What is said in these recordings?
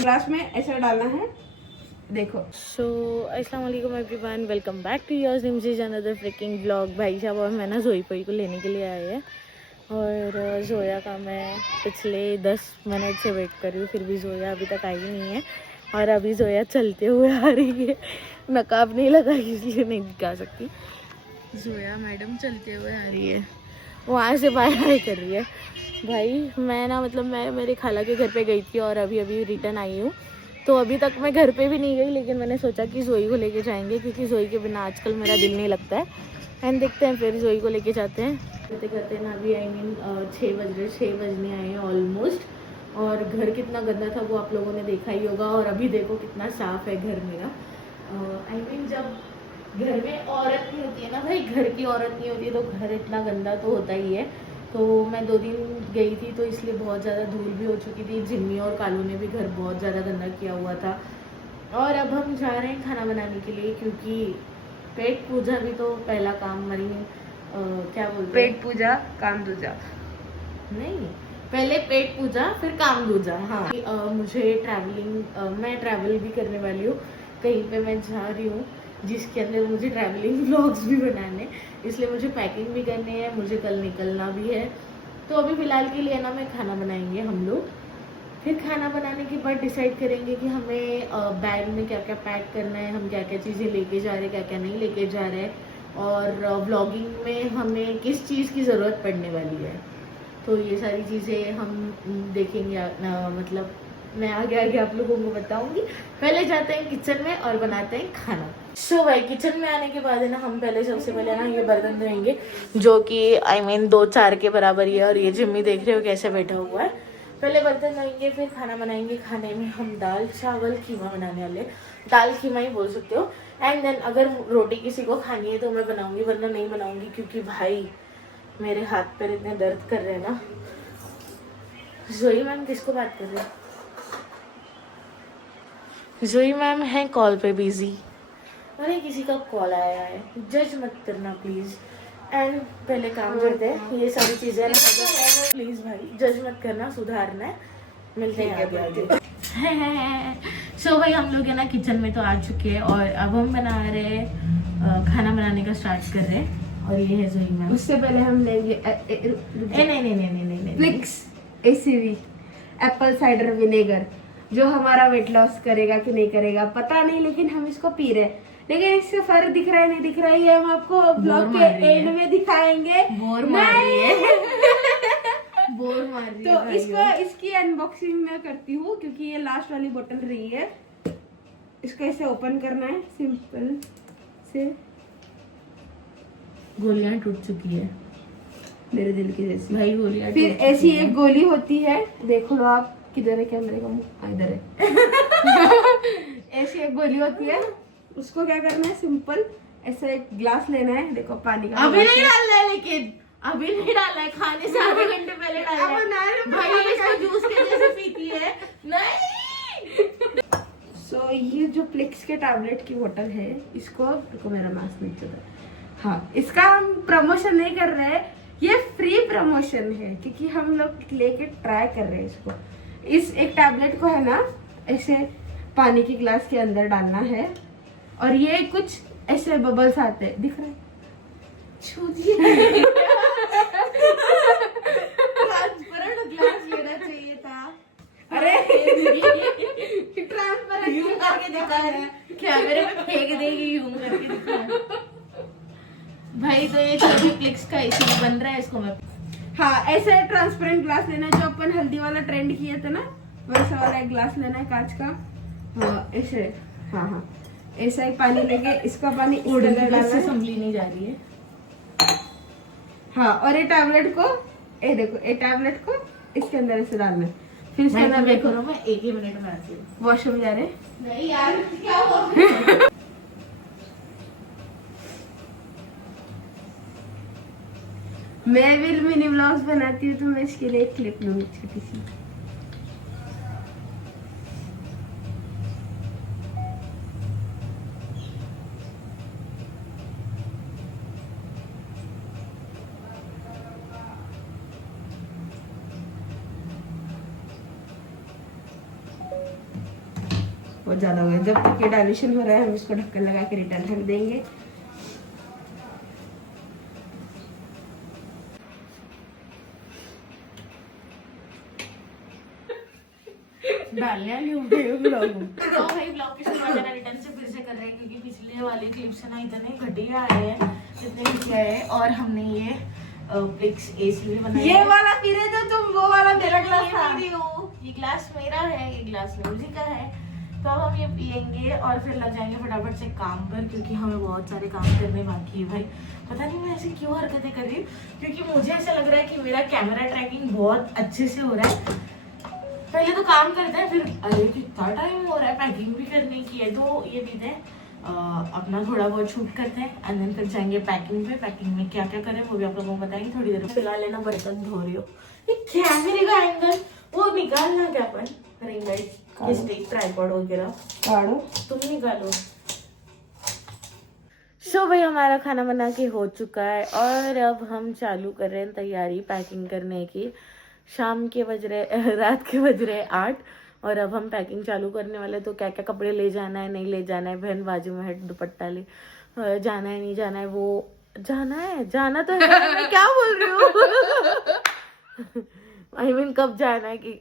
Glass में ऐसा डालना है, देखो। सो अस्सलाम वालेकुम everyone, welcome back to your Sims another freaking vlog. भाई साहब और मैं ना जोई पोई को लेने के लिए आए हैं और जोया का मैं पिछले 10 मिनट से वेट कर रही हूँ, फिर भी जोया अभी तक आई नहीं है। और अभी जोया चलते हुए आ रही है, नकाब नहीं लगाई इसलिए नहीं दिखा सकती। जोया मैडम चलते हुए आ रही है, वहाँ से बाय बाय कर रही है। भाई मैं ना मतलब मैं मेरे खाला के घर पे गई थी और अभी अभी रिटर्न आई हूँ, तो अभी तक मैं घर पे भी नहीं गई, लेकिन मैंने सोचा कि जोई को लेके जाएंगे क्योंकि जोई के बिना आजकल मेरा दिल नहीं लगता है। एंड देखते हैं फिर जोई को लेके जाते हैं। करते करते ना अभी 6 बजने आए हैं ऑलमोस्ट। और घर कितना गंदा था वो आप लोगों ने देखा ही होगा, और अभी देखो कितना साफ है घर मेरा। जब घर में औरत नहीं होती है ना भाई, घर की औरत नहीं होती है तो घर इतना गंदा तो होता ही है। तो मैं 2 दिन गई थी तो इसलिए बहुत ज़्यादा धूल भी हो चुकी थी। जिम्मी और कालू ने भी घर बहुत ज़्यादा गंदा किया हुआ था। और अब हम जा रहे हैं खाना बनाने के लिए, क्योंकि पेट पूजा भी तो पहला काम मरी क्या बोलते पेट पूजा काम दूजा नहीं, पहले पेट पूजा फिर काम दूजा। हाँ मुझे मैं ट्रैवल भी करने वाली हूँ, कहीं पे मैं जा रही हूँ जिसके अंदर मुझे ट्रैवलिंग व्लॉग्स भी बनाने, इसलिए मुझे पैकिंग भी करनी है, मुझे कल निकलना भी है। तो अभी फ़िलहाल के लिए ना मैं खाना बनाएंगे हम लोग, फिर खाना बनाने के बाद डिसाइड करेंगे कि हमें बैग में क्या क्या पैक करना है, हम क्या क्या चीज़ें लेके जा रहे हैं, क्या क्या नहीं लेके जा रहे हैं, और व्लॉगिंग में हमें किस चीज़ की ज़रूरत पड़ने वाली है। तो ये सारी चीज़ें हम देखेंगे, मतलब मैं आगे आगे आप लोगों को बताऊंगी। पहले जाते हैं किचन में और बनाते हैं खाना। सो भाई किचन में आने के बाद है ना, हम पहले सबसे पहले ना ये बर्तन धोएंगे, जो कि 2-4 के बराबर ही है। और ये जिम्मी देख रहे हो कैसे बैठा हुआ है। पहले बर्तन धोएंगे फिर खाना बनाएंगे। खाने में हम दाल चावल कीमा बनाने वाले, दाल कीमा ही बोल सकते हो। एंड देन अगर रोटी किसी को खानी है तो मैं बनाऊंगी, वरना नहीं बनाऊंगी, क्योंकि भाई मेरे हाथ पैर इतने दर्द कर रहे हैं ना। जोई मैम किसको बात कर रहे हैं? जोई मैम है कॉल पे बिजी। अरे किसी का कॉल आया है, जज मत करना प्लीज। एंड पहले काम करते हैं, ये सारी चीजें ना प्लीज भाई जज मत करना, सुधारना है। मिलते हैं आगे आगे। सो भाई हम लोग है ना किचन में तो आ चुके हैं, और अब हम बना रहे हैं खाना बनाने का स्टार्ट कर रहे हैं। और ये है जोई मैम। उससे पहले हम लेंगे नहीं flix ACV Apple cider vinegar, जो हमारा वेट लॉस करेगा कि नहीं करेगा पता नहीं, लेकिन हम इसको पी रहे हैं। लेकिन इससे फर्क दिख रहा है नहीं दिख रहा है, ये हम आपको ब्लॉग के एंड में दिखाएंगे। बोर मार रही है। बोर मार रही है तो इसको इसकी अनबॉक्सिंग मैं करती हूँ, क्योंकि ये लास्ट वाली बोतल रही है। इसको ऐसे ओपन करना है सिंपल से। गोलियां टूट चुकी है मेरे दिल की जैसी भाई, गोलियां। फिर ऐसी एक गोली होती है, देखो लो आप, किधर है कैमरे का मुंह, इधर है। ऐसी एक गोली होती है, उसको क्या करना है, सिंपल ऐसे एक ग्लास लेना है, देखो पानी का। अभी नहीं डालना है, लेकिन अभी नहीं डालना है, खाने से आधे घंटे पहले डालना है। भाई इसको जूस के जैसे पीती है। नहीं। सो ये जो फ्लिक्स के टैबलेट की बोतल है, इसको देखो, मेरा मास्क नीचे था। हाँ, इसका हम प्रमोशन नहीं कर रहे हैं, ये फ्री प्रमोशन है, क्योंकि हम लोग लेके ट्राई कर रहे हैं इसको। इस एक टैबलेट को है ना ऐसे पानी के ग्लास के अंदर डालना है, और ये कुछ ऐसे बबल्स आते हैं, दिख रहा है? ट्रांसपेरेंट ग्लास लेना चाहिए था। अरे ट्रांसपेरेंट यूं करके दिखा है, कैमरे में फेंक देगी यूं करके दिखा। भाई तो ये छोटी फ्लिक्स का इसी बन रहा है, इसको मैं हाँ ऐसे ट्रांसपेरेंट ग्लास लेना है, जो अपन हल्दी वाला ट्रेंड किए थे ना, वैसा वाला एक ग्लास लेना है कांच का। हाँ ऐसे, हाँ ऐसा एक पानी लेके इसका पानी इसके अंदर डालना है। संभली नहीं जा रही है। हाँ, और ये टैबलेट को, ये देखो, ये टैबलेट को इसके अंदर ऐसे डालना है। फिर इसके अंदर देखो, मैं 1 ही मिनट में आती हूँ। वॉशरूम जा रहे हैं। नहीं यार क्या हुआ? मैं भी मिनी व्लॉग्स बनाती हूँ, तो मैं इसके लिए एक क्लिप लूंगी छोटी सी। बहुत ज़्यादा हो गया। जब तक ये डाइल्यूशन हो रहा है हम इसको ढक्कन लगा के रिटर्न रख देंगे। डालने वाली हूँ ब्लॉग तो भाई ब्लॉग की शुरुआत है ना रिटर्न से फिर से कर रहे हैं क्योंकि पिछले वाली क्लिप से ना इतने घटिया आए हैं, इतने घटिया है। और हमने ये प्लिक्स इसलिए बनाया ये वाला पी रहे थे तुम, वो वाला मेरा ग्लास था। ये ग्लास मेरा है, ये ग्लास म्यूजिक का है। तो अब हम ये पियेंगे और फिर लग जाएंगे फटाफट से काम पर क्योंकि हमें बहुत सारे काम करने बाकी है भाई। पता नहीं मैं ऐसी क्यों हरकतें कर रही हूँ, क्योंकि मुझे ऐसा लग रहा है कि मेरा कैमरा ट्रैकिंग बहुत अच्छे से हो रहा है। पहले तो काम करते हैं, फिर अरे कितना टाइम हो रहा है, पैकिंग भी करने की है। तो ये पीते हैं, अपना थोड़ा बहुत शूट करते हैं एंड देन फिर जाएंगे पैकिंग पे। पैकिंग में क्या क्या करें वो भी आप लोगों को बताएंगे थोड़ी देर में। फिलहाल है ना बर्तन धो रही हो, ये कैमरे का एंगल वो निकालना क्या अपन रिंग लाइट ट्राइपॉड वगैरह काढ़ो, तुम निकालो। सो भाई हमारा खाना बना के हो चुका है और अब हम चालू कर रहे हैं तैयारी पैकिंग करने की। शाम के बज रहे रात के बज रहे 8 और अब हम पैकिंग चालू करने वाले। तो क्या क्या कपड़े ले जाना है, नहीं ले जाना है, बहन बाजू में है दुपट्टा ले, जाना है नहीं जाना है, वो जाना तो है मैं क्या बोल रही हूँ आई मीन कब जाना है कि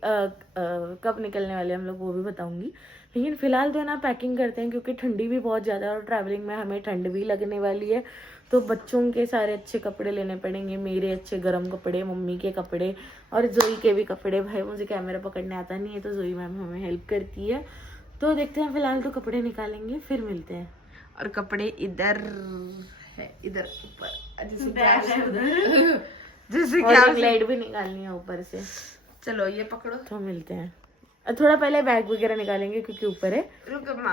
कब निकलने वाले हम लोग वो भी बताऊंगी। लेकिन फिलहाल तो है ना पैकिंग करते हैं क्योंकि ठंडी भी बहुत ज़्यादा है और ट्रैवलिंग में हमें ठंड भी लगने वाली है। तो बच्चों के सारे अच्छे कपड़े लेने पड़ेंगे, मेरे अच्छे गर्म कपड़े, मम्मी के कपड़े और जोई के भी कपड़े। भाई मुझे कैमरा पकड़ने आता नहीं है तो जोई मैम हमें हेल्प करती है। तो देखते हैं, फिलहाल तो कपड़े निकालेंगे फिर मिलते हैं। और कपड़े इधर है, इधर ऊपर जैसे और लाइट भी निकालनी है ऊपर से। चलो ये पकड़ो तो मिलते हैं। थोड़ा पहले बैग वगैरह निकालेंगे क्योंकि ऊपर है,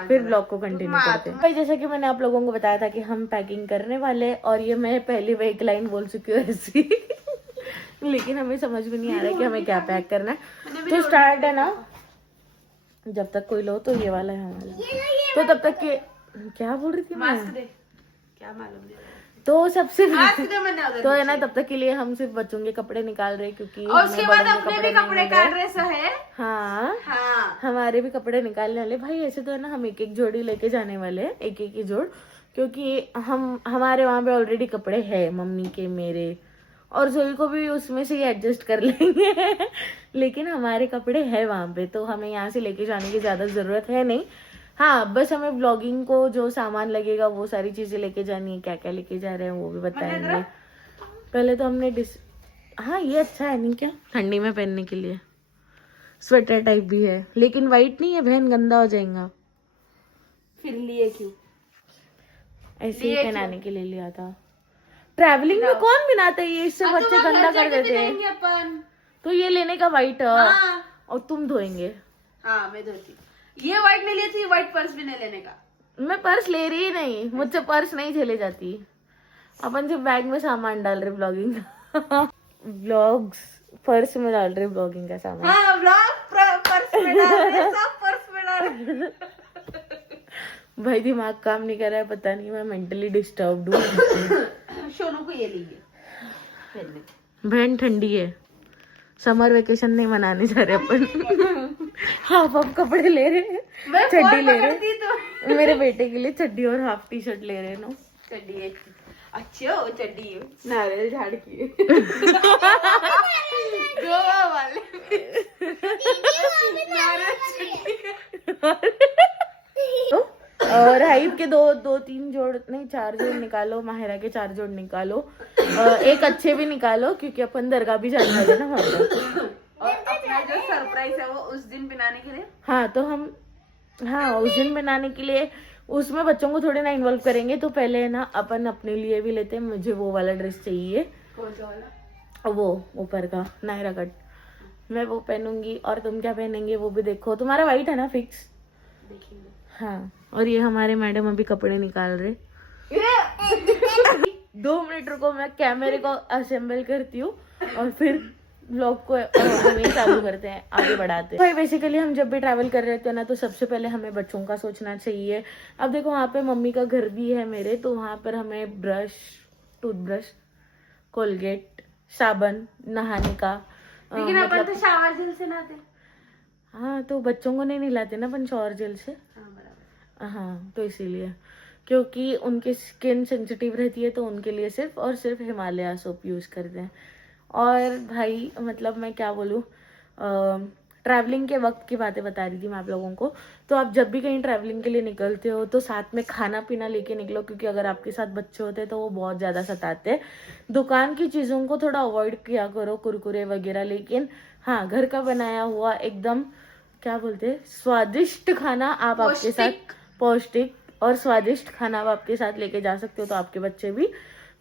फिर ब्लॉग को कंटिन्यू करते हैं। भाई जैसा कि मैंने आप लोगों को बताया था कि हम पैकिंग करने वाले, और ये मैं पहली बार एक लाइन बोल चुकी हूँ ऐसी लेकिन हमें समझ में नहीं आ रहा है कि हमें क्या पैक करना है। तो स्टार्ट है ना, जब तक कोई लो तो ये वाला है हमारा। तो तब तक के क्या बोल रही थी मैं, क्या मालूम तो सबसे तो है ना तब तक के लिए हम सिर्फ बच्चों के कपड़े निकाल रहे क्योंकि और उसके बाद अपने भी कपड़े काट रहे सो है। हाँ हमारे भी कपड़े निकालने वाले। भाई ऐसे तो है ना हम एक एक जोड़ी लेके जाने वाले हैं, एक एक ही जोड़, क्योंकि हमारे वहाँ पे ऑलरेडी कपड़े हैं मम्मी के, मेरे और जोई को भी उसमें से ही एडजस्ट कर लेंगे लेकिन हमारे कपड़े हैं वहाँ पे तो हमें यहाँ से लेके जाने की ज्यादा जरूरत है नहीं। हाँ बस हमें ब्लॉगिंग को जो सामान लगेगा वो सारी चीजें लेके जानी है, क्या क्या लेके जा रहे हैं वो भी बताएंगे। पहले तो हमने हाँ ये अच्छा है नहीं क्या, ठंडी में पहनने के लिए स्वेटर टाइप भी है, लेकिन वाइट नहीं है बहन, गंदा हो जाएगा। फिर लिए क्यों, ऐसे ही पहनाने के लिए लिया था। ट्रैवलिंग में कौन बनाता है ये, इससे बच्चे गंदा कर देते हैं। तो ये लेने का वाइट और तुम धोएंगे। हाँ मैं धोती, ये व्हाइट नहीं ली थी, व्हाइट पर्स भी नहीं लेने का। मैं पर्स ले रही ही नहीं, मुझसे पर्स नहीं झेले जाती। अपन सिर्फ बैग में सामान डाल रहे ब्लॉगिंग का व्लॉग्स पर्स में डाल रहे ब्लॉगिंग का सामान। हाँ व्लॉग पर्स में डाल रहे, सब पर्स में डाल रहे भाई दिमाग काम नहीं कर रहा है, पता नहीं मैं मेंटली डिस्टर्ब्ड हूँ। सोनू को ये लीजिए, बहन ठंडी है, समर वेकेशन नहीं मनाने जा रहे अपन हाफ हाफ कपड़े ले रहे हैं, चड्डी ले रहे हैं मेरे बेटे के लिए, चड्डी और हाफ टी शर्ट ले रहे हैं ना। चड्डी अच्छी हो, चड्डी नारियल झाड़ की गोवा वाले और हाइब के दो तीन जोड़ नहीं 4 जोड़ निकालो, माहिरा के 4 जोड़ निकालो, एक अच्छे भी निकालो क्योंकि अपन दरगाह भी जाने वाले ना वहाँ पर। और अपना जो सरप्राइज है वो उस दिन बनाने के लिए, हाँ तो हम उस दिन बनाने के लिए उसमें बच्चों को थोड़े ना इन्वॉल्व करेंगे। तो पहले है ना अपन अपने लिए भी लेते हैं। मुझे वो वाला ड्रेस चाहिए, कौन सा वाला, वो ऊपर का नायरा कट, मैं वो पहनूंगी। और तुम क्या पहनेंगे वो भी देखो, तुम्हारा वाइट है ना फिक्स, देखेंगे। हाँ और ये हमारे मैडम अभी कपड़े निकाल रहे 2 मिनट रुको, मैं कैमरे को असेंबल करती हूँ और फिर ब्लॉग को चालू करते हैं, आगे बढ़ाते हैं। भाई बेसिकली हम जब भी ट्रैवल कर रहे थे ना तो सबसे पहले हमें बच्चों का सोचना चाहिए। अब देखो वहाँ पे मम्मी का घर भी है मेरे, तो वहाँ पर हमें ब्रश, टूथब्रश, कोलगेट, साबन, नहाने का, लेकिन अपन तो शावर जेल से नहाते। हाँ तो बच्चों को नहीं नहलाते ना अपन शावर जेल से। हाँ हाँ तो इसीलिए, क्योंकि उनकी स्किन सेंसिटिव रहती है तो उनके लिए सिर्फ और सिर्फ हिमालय सोप यूज़ करते हैं। और भाई मतलब मैं क्या बोलूँ, ट्रैवलिंग के वक्त की बातें बता रही थी मैं आप लोगों को। तो आप जब भी कहीं ट्रैवलिंग के लिए निकलते हो तो साथ में खाना पीना लेके निकलो, क्योंकि अगर आपके साथ बच्चे होते हैं तो वो बहुत ज़्यादा सताते हैं। दुकान की चीज़ों को थोड़ा अवॉइड किया करो, कुरकुरे वगैरह, लेकिन हाँ घर का बनाया हुआ एकदम क्या बोलते हैं स्वादिष्ट खाना आप आपके साथ, पौष्टिक और स्वादिष्ट खाना आप आपके साथ लेके जा सकते हो, तो आपके बच्चे भी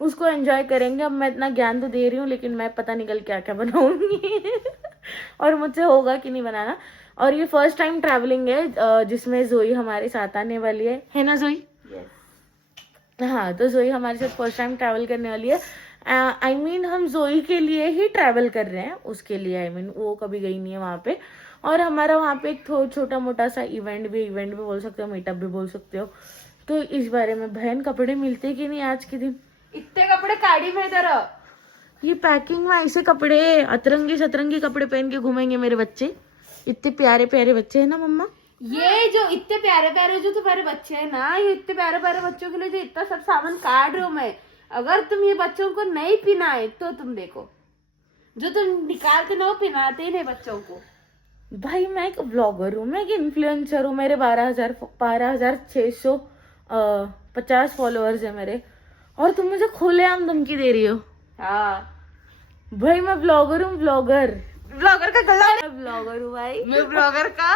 उसको एंजॉय करेंगे। अब मैं इतना ज्ञान तो दे रही हूँ, लेकिन मैं पता नहीं कल क्या क्या बनाऊंगी और मुझसे होगा कि नहीं बनाना। और ये फर्स्ट टाइम ट्रैवलिंग है जिसमें जोई हमारे साथ आने वाली है ना जोई? हाँ तो जोई हमारे साथ फर्स्ट टाइम ट्रैवल करने वाली है। आई मीन हम जोई के लिए ही ट्रैवल कर रहे हैं, उसके लिए आई मीन वो कभी गई नहीं है वहाँ पे। और हमारा वहाँ पे एक छोटा मोटा सा इवेंट भी बोल सकते हो, मीटअप भी बोल सकते हो। तो इस बारे में बहन कपड़े मिलते कि नहीं आज के दिन? इतने कपड़े काढ़ी में इधर। ये पैकिंग में ऐसे कपड़े अतरंगी सतरंगी कपड़े पहन के घूमेंगे मेरे बच्चे, इतने प्यारे प्यारे बच्चे है ना मम्मा। ये जो इतने प्यारे प्यारे जो तुम्हारे बच्चे हैं ना, ये इतने प्यारे प्यारे बच्चों के लिए जो इतना सब सामान काट रही हूँ मैं, अगर तुम ये बच्चों को नहीं पिनाए तो तुम देखो, जो तुम निकालते ना वो पिनाते ही नहीं बच्चों को। भाई मैं एक ब्लॉगर हूँ, मैं एक इन्फ्लुएंसर हूँ, मेरे 12,650 फॉलोअर्स है मेरे, और तुम मुझे खुलेआम धमकी दे रही हो। हाँ भाई मैं ब्लॉगर हूँ, ब्लॉगर का गला, मैं ब्लॉगर हूँ भाई, मैं ब्लॉगर का,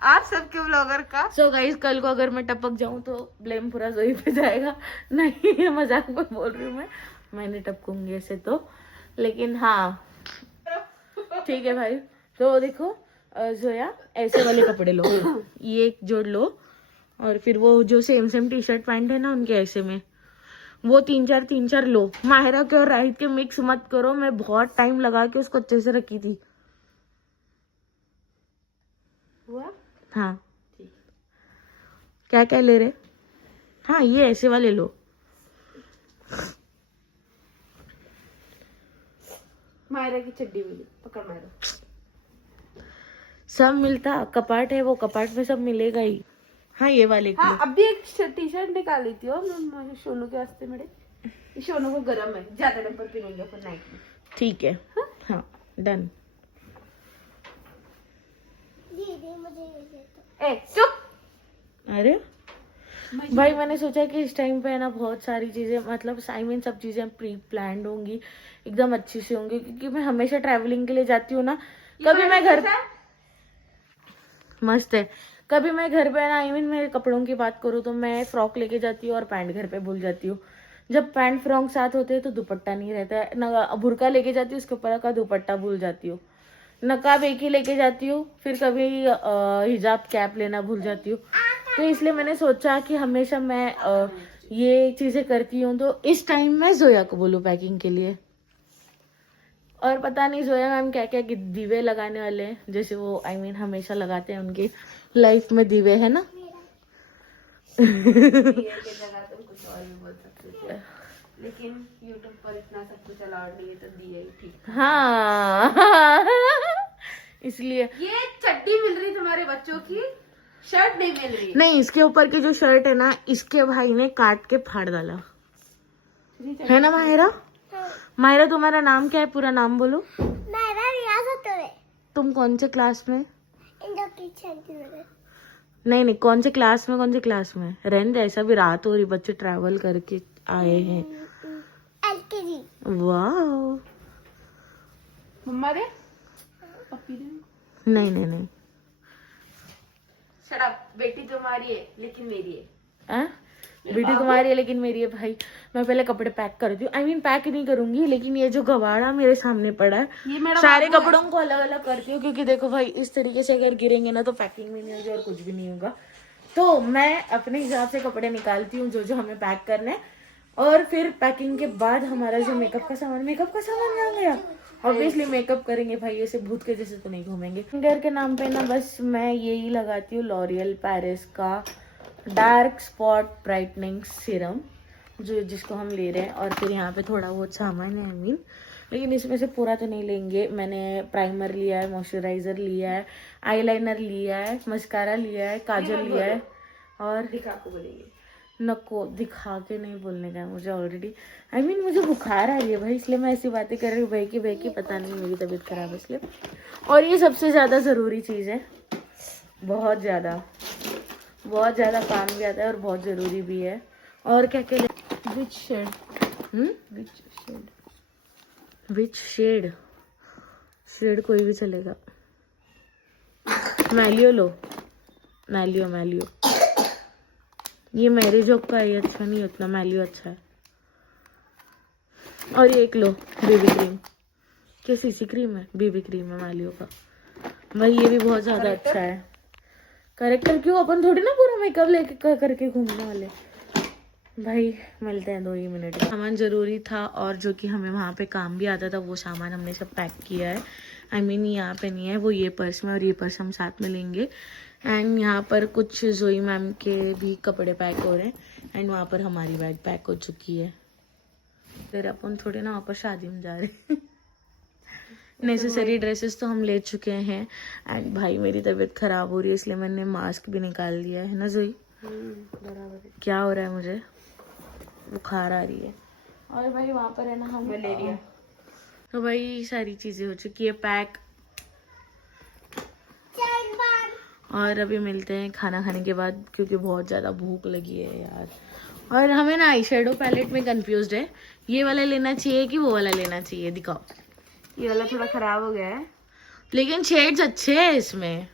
आप सबके ब्लॉगर का। सो गाइस कल को अगर मैं टपक जाऊं तो ब्लेम पूरा जोई पे जाएगा। नहीं ये मजाक में बोल रही हूँ मैं नहीं टपकूंगी ऐसे तो, लेकिन हाँ ठीक है भाई। तो देखो जोया ऐसे वाले कपड़े लो, ये एक जोड़ लो, और फिर वो जो सेम टी शर्ट पैंट है ना उनके ऐसे में वो तीन चार लो। माहिरा के और राहित के मिक्स मत करो, मैं बहुत टाइम लगा के उसको अच्छे से रखी थी। हुआ? हाँ क्या क्या ले रहे? हाँ ये ऐसे वाले लो। मायरा की चड्डी मिली, पकड़ मायरा। सब मिलता, कपाट है वो, कपाट में सब मिलेगा ही। हाँ ये वाले हाँ अभी एक टी शर्ट निकाली थी मैं सोनू के वास्ते मेरे, सोनू को गरम है, ज्यादा नंबर पहनेंगे अपन नाइट में। ठीक है हाँ डन। ए चुप। अरे भाई मैंने सोचा कि इस टाइम पे है ना बहुत सारी चीजें मतलब आई मीन सब चीजें प्री प्लान्ड होंगी, एकदम अच्छी से होंगी, क्योंकि मैं हमेशा ट्रैवलिंग के लिए जाती हूँ ना। कभी मैं घर मस्त है, कभी मैं घर पे ना आई मीन मेरे कपड़ों की बात करूँ तो मैं फ्रॉक लेके जाती हूँ और पैंट घर पे भूल जाती हूँ। जब पैंट फ्रॉक साथ होते हैं तो दुपट्टा नहीं रहता है ना, बुरका लेके जाती हूँ उसके ऊपर का दुपट्टा भूल जाती हूँ, नकाब एक ही लेके जाती हूँ, फिर कभी हिजाब कैप लेना भूल जाती हूँ। तो इसलिए मैंने सोचा कि हमेशा मैं ये चीजें करती हूँ, तो इस टाइम मैं जोया को बोलूँ पैकिंग के लिए। और पता नहीं जोया मैम क्या क्या दीवे लगाने वाले हैं, जैसे वो आई मीन हमेशा लगाते हैं उनकी लाइफ में दीवे है ना। दिए की जगह तुम कुछ और भी बोल सकते थे, लेकिन यूट्यूब पर इतना सब कुछ अलाउड नहीं है तो दिया ही ठीक। हाँ इसलिए ये चड्डी मिल रही तुम्हारे बच्चों की, शर्ट नहीं मिल रही। नहीं, इसके ऊपर की जो शर्ट है ना इसके भाई ने काट के फाड़ डाला है ना। माहिरा माहिरा तुम्हारा नाम क्या है, पूरा नाम बोलो। मेरा रियासत है। तुम कौन से क्लास में? Indo kitchen. नहीं कौन से क्लास में रहने दे, ऐसा भी रात हो रही, बच्चे ट्रैवल करके आए हैं। एलकेजी। वाह मम्मा दे पप्पी दे। नहीं शट अप, बेटी तुम्हारी है लेकिन मेरी है। बेटी तुम्हारी है लेकिन मेरी है। भाई मैं पहले कपड़े पैक करती हूँ, आई मीन पैक नहीं करूंगी, लेकिन ये जो गवाड़ा मेरे सामने पड़ा है ये मेरा सारे कपड़ों को अलग अलग करती हूँ, क्योंकि देखो भाई इस तरीके से अगर गिरेंगे ना तो पैकिंग भी नहीं होगी और कुछ भी नहीं होगा। तो मैं अपने हिसाब से कपड़े निकालती हूँ जो हमें पैक करने, और फिर पैकिंग के बाद हमारा जो मेकअप का सामान आ गया, ऑब्वियसली मेकअप करेंगे भाई, ऐसे भूत के जैसे तो नहीं घूमेंगे। घर के नाम पे ना बस मैं यही लगाती हूँ लॉरियल पेरिस का डार्क स्पॉट ब्राइटनिंग सीरम, जिसको हम ले रहे हैं। और फिर यहाँ पे थोड़ा बहुत सामान है आई मीन, लेकिन इसमें से पूरा तो नहीं लेंगे। मैंने प्राइमर लिया है, मॉइस्चराइजर लिया है, आईलाइनर लिया है, मस्कारा लिया है, काजल लिया है, और दिखा को बोलेंगे। नको दिखा के नहीं बोलने का है मुझे ऑलरेडी। I mean, मुझे बुखार आ रही है भाई, इसलिए मैं ऐसी बातें कर रही हूँ भाई की पता नहीं मेरी तबीयत खराब है इसलिए। और ये सबसे ज़्यादा ज़रूरी चीज़ है, बहुत ज़्यादा काम भी आता है और बहुत ज़रूरी भी है। और क्या क्या विच शेड विच शेड कोई भी चलेगा। मैलियो लो, मैलियो ये मेरे जॉब का है, अच्छा नहीं उतना, मैलियो अच्छा है। और ये एक लो बेबी क्रीम, क्या सीसी क्रीम है, बेबी क्रीम है मैलियो का भाई, ये भी बहुत ज़्यादा अच्छा है। करेक्टर क्यों, अपन थोड़ी ना पूरा मेकअप लेके करके घूमने वाले भाई। मिलते हैं 2 ही मिनट में। सामान ज़रूरी था और जो कि हमें वहाँ पे काम भी आता था वो सामान हमने सब पैक किया है। I mean, यहाँ पे नहीं है वो, ये पर्स में, और ये पर्स हम साथ में लेंगे। एंड यहाँ पर कुछ जोई मैम के भी कपड़े पैक हो रहे हैं एंड वहाँ पर हमारी बैग पैक हो चुकी है। फिर अपन थोड़े ना वहाँ पर शादी में जा रहे हैं। नेसेसरी ड्रेसेस तो हम ले चुके हैं एंड भाई मेरी तबीयत खराब हो रही है इसलिए मैंने मास्क भी निकाल दिया है ना जोई। बराबर। क्या हो रहा है, मुझे बुखार आ रही है। और भाई वहाँ पर है ना हम मलेरिया। तो भाई सारी चीज़ें हो चुकी है पैक। और अभी मिलते हैं खाना खाने के बाद क्योंकि बहुत ज़्यादा भूख लगी है यार। और हमें ना आई शेडो पैलेट में कंफ्यूज्ड है, ये वाला लेना चाहिए कि वो वाला लेना चाहिए, दिखाओ। ये वाला थोड़ा खराब हो गया है लेकिन शेड्स अच्छे हैं इसमें।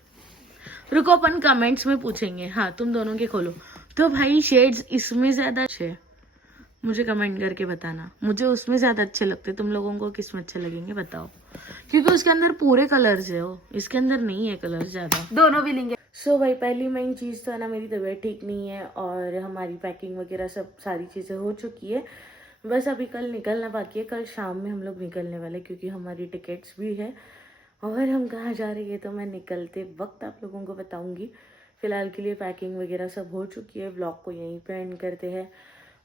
रुको अपन कमेंट्स में पूछेंगे। हाँ तुम दोनों के खोलो तो भाई शेड्स इसमें ज़्यादा अच्छे, मुझे कमेंट करके बताना। मुझे उसमें ज़्यादा अच्छे लगते, तुम लोगों को किस में अच्छे लगेंगे बताओ, क्योंकि उसके अंदर पूरे कलर्स है, वो इसके अंदर नहीं है कलर ज़्यादा। दोनों भी लेंगे। सो भाई पहली मेन चीज़ तो है ना, मेरी तबीयत ठीक नहीं है और हमारी पैकिंग वगैरह सब सारी चीज़ें हो चुकी है। बस अभी कल निकलना बाकी है, कल शाम में हम लोग निकलने वाले क्योंकि हमारी टिकट्स भी है। और हम कहाँ जा रही है तो मैं निकलते वक्त आप लोगों को बताऊंगी। फिलहाल के लिए पैकिंग वगैरह सब हो चुकी है। व्लॉग को यहीं पे एंड करते हैं।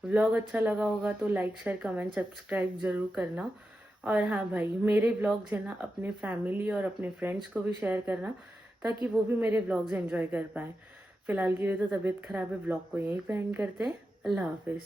व्लॉग अच्छा लगा होगा तो लाइक शेयर कमेंट सब्सक्राइब ज़रूर करना। और हाँ भाई मेरे व्लॉग्स है ना अपने फैमिली और अपने फ्रेंड्स को भी शेयर करना ताकि वो भी मेरे व्लॉग्स एंजॉय कर पाएँ। फिलहाल के लिए तो तबीयत ख़राब है, व्लॉग को यहीं पे एंड करते हैं। अल्लाह हाफिज़।